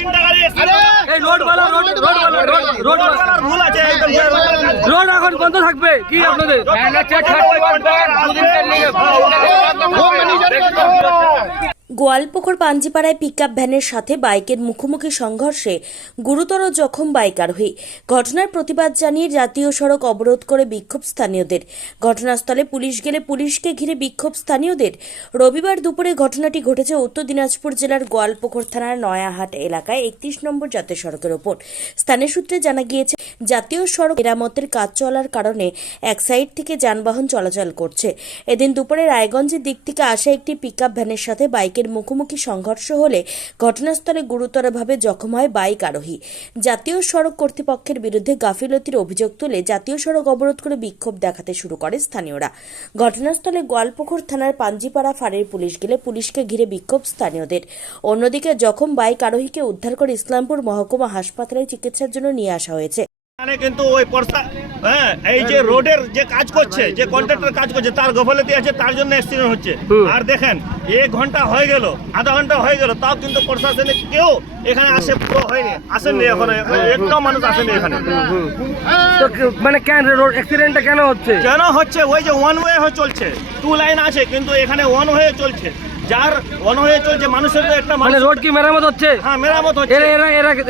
তিনটা গাড়ি রোড এখন বন্ধ থাকবে কি আপনাদের? গোয়ালপুকুর পাঞ্জিপাড়ায় পিকআপ ভ্যানের সাথে বাইকের মুখোমুখি সংঘর্ষে গুরুতর জখম বাইক আরোহী। ঘটনার প্রতিবাদ জানিয়ে জাতীয় সড়ক অবরোধ করে বিক্ষোভ স্থানীয়দের। ঘটনাস্থলে পুলিশ গেলে পুলিশকে ঘিরে বিক্ষোভ স্থানীয়দের। রবিবার দুপুরে ঘটনাটি ঘটেছে উত্তর দিনাজপুর জেলার গোয়ালপুকুর থানার নয়াহাট এলাকায় 31 নম্বর জাতীয় সড়কের ওপর। স্থানীয় সূত্রে জানা গিয়েছে, জাতীয় সড়ক মেরামতের কাজ চলার কারণে এক সাইড থেকে যানবাহন চলাচল করছে। এদিন দুপুরে রায়গঞ্জের দিক থেকে আসা একটি পিকআপ ভ্যানের সাথে বাইকের মুখোমুখি সংঘর্ষ হলে ঘটনাস্থলে গুরুতরভাবে জখম হয় বাইক আরোহী। জাতীয় সড়ক কর্তৃপক্ষের বিরুদ্ধে গাফিলতির অভিযোগ তুলে জাতীয় সড়ক অবরোধ করে বিক্ষোভ দেখাতে শুরু করে স্থানীয়রা। ঘটনাস্থলে গোয়ালপুকুর থানার পাঞ্জিপাড়া ফাঁড়ির পুলিশ গেলে পুলিশকে ঘিরে বিক্ষোভ স্থানীয়দের। অন্যদিকে জখম বাইক আরোহীকে উদ্ধার করে ইসলামপুর মহকুমা হাসপাতালে চিকিৎসার জন্য নিয়ে আসা হয়েছে। কিন্তু ওই এই যে রোডের যে কাজ করছে, যে কন্ট্রাক্টর কাজ করছে, তার গফলতি আছে, তার জন্য অ্যাক্সিডেন্ট হচ্ছে। আর দেখেন 1 ঘন্টা হয়ে গেল, আধা ঘন্টা হয়ে গেল, তাও কিন্তু প্রশাসনে কেউ এখানে আসে পুরো হয়নি, আসেননি, এখন একটাও মানুষ আসেনি এখানে। মানে কেন রোড অ্যাক্সিডেন্টটা কেন হচ্ছে? ওই যে ওয়ান ওয়ে হয়ে চলছে, 2 লাইন আছে, কিন্তু এখানে ওয়ান হয়ে চলছে। যার ওয়ান হয়ে চলছে মানুষের তো একটা মানে রোড কি মেরামত হচ্ছে? হ্যাঁ, মেরামত হচ্ছে।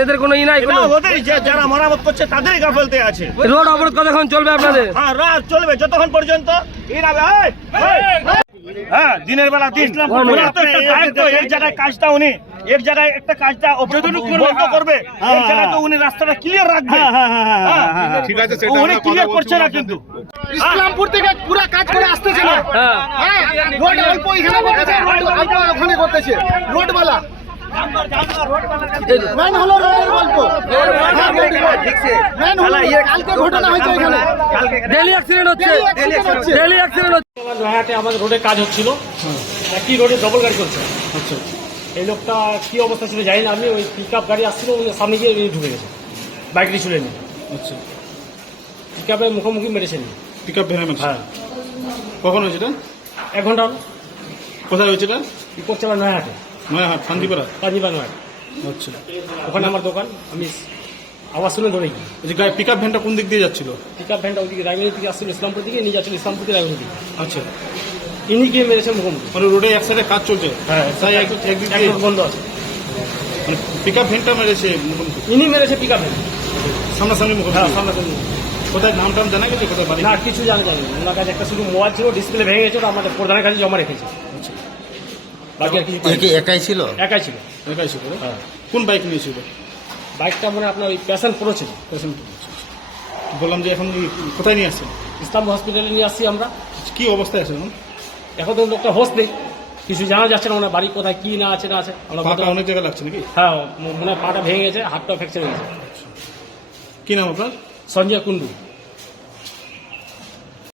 এদের কোনো ই নাই, ওদেরই যারা মেরামত করছে তাদেরই গাফলতি আছে। রোড অবরোধ কতক্ষণ চলবে আপনাদের? হ্যাঁ, রাত চলবে যতক্ষণ পর্যন্ত দিনের বেলা এক জায়গায় কাজটা উনি এক জায়গায় একটা কাজটা বন্ধ করবে, এক জায়গায় তো উনি রাস্তাটা ক্লিয়ার রাখবে। ঠিক আছে, উনি ক্লিয়ার করছে না, কিন্তু ইসলামপুর থেকে পুরো কাজ করে আসতেছে না। রোড অল্প এখানে করতেছে, রোড অল্প ওখানে করতেছে। রোডওয়ালা মেন হলো রোডের গল্প। মেন হলো কালকে ঘটনা হয়েছে এখানে, ডেইলি অ্যাক্সিডেন্ট হচ্ছে, ডেইলি অ্যাক্সিডেন্ট হচ্ছে। নয়াহাটে আমাদের রোডে কাজ হচ্ছিল, একই রোডে ডবল গাড়ি চলছে। এই লোকটা কি অবস্থা ছিল জানি না, আমি ওই পিকআপ গাড়ি আসছিল, সামনে গিয়ে ঢুকে গেছে, বাইক নিয়ে চলে নিয়ে। আচ্ছা, পিকআপের মুখোমুখি মেরেছেন। পিকআপ ভ্যানে মারছে? হ্যাঁ। কখন হয়েছে এটা? 1 ঘন্টা হলো। কোথায় হয়েছে এটা? কি করছে আমার নয়াহাটে, নয়াহাট পাঞ্জিপাড়া? পাঞ্জিপাড়া নয়াহাট। আচ্ছা, ওখানে আমার দোকান, আমি আওয়াজ শুনে ধরে গিয়ে। পিকআপ ভ্যানটা কোন দিক দিয়ে যাচ্ছিল? পিকআপ ভ্যানটা ওইদিকে রায়গঞ্জ থেকে আসছিল, ইসলামপুর দিকে নিয়ে যাচ্ছিল, ইসলামপুর থেকে রায়গঞ্জ দিকে। আচ্ছা, ইনি গিয়ে মেরেছে মুখোমুখি। মানে রোডে এক সাইডে কাজ চলছে? হ্যাঁ, তাই একদিক এক দিয়ে রোড বন্ধ আছে। মানে পিকআপ ভ্যানটা মেরেছে মুখোমুখি? ইনি মেরেছে পিকআপ ভ্যান সামনাসামনি মুখোমুখি? হ্যাঁ, সামনাসামনি। কোথায় নাম টাম জানা গেছে? কোথায় বাড়ি? না, কিছু জানা যায়নি। ওনার কাছে একটা শুধু মোবাইল ছিল, ডিসপ্লে ভেঙে গেছে, আমাদের প্রধানের কাছে জমা রেখেছে। আচ্ছা, বাকি আর কিছু একাই ছিল? একাই ছিল। একাই ছিল? হ্যাঁ। কোন বাইক নিয়েছিল? বাইকটা মানে আপনার ওই প্যাশন প্রো ছিল। বললাম যে এখন কোথায় নিয়ে আসছেন? ইসলামপুর হসপিটালে নিয়ে আসছি আমরা। কি অবস্থায় আছে এখন? এখন তো লোকটা হোশ নেই, কিছু জানা যাচ্ছে না ওনার বাড়ি কোথায়, কি না আছে না আছে। পাটা অনেক জায়গায় লাগছে নাকি? হ্যাঁ, মনে হয় পাটা ভেঙে গেছে, হাতটা ফ্র্যাকচার হয়ে গেছে। কি নাম আপনার? সঞ্জয় কুন্ডু।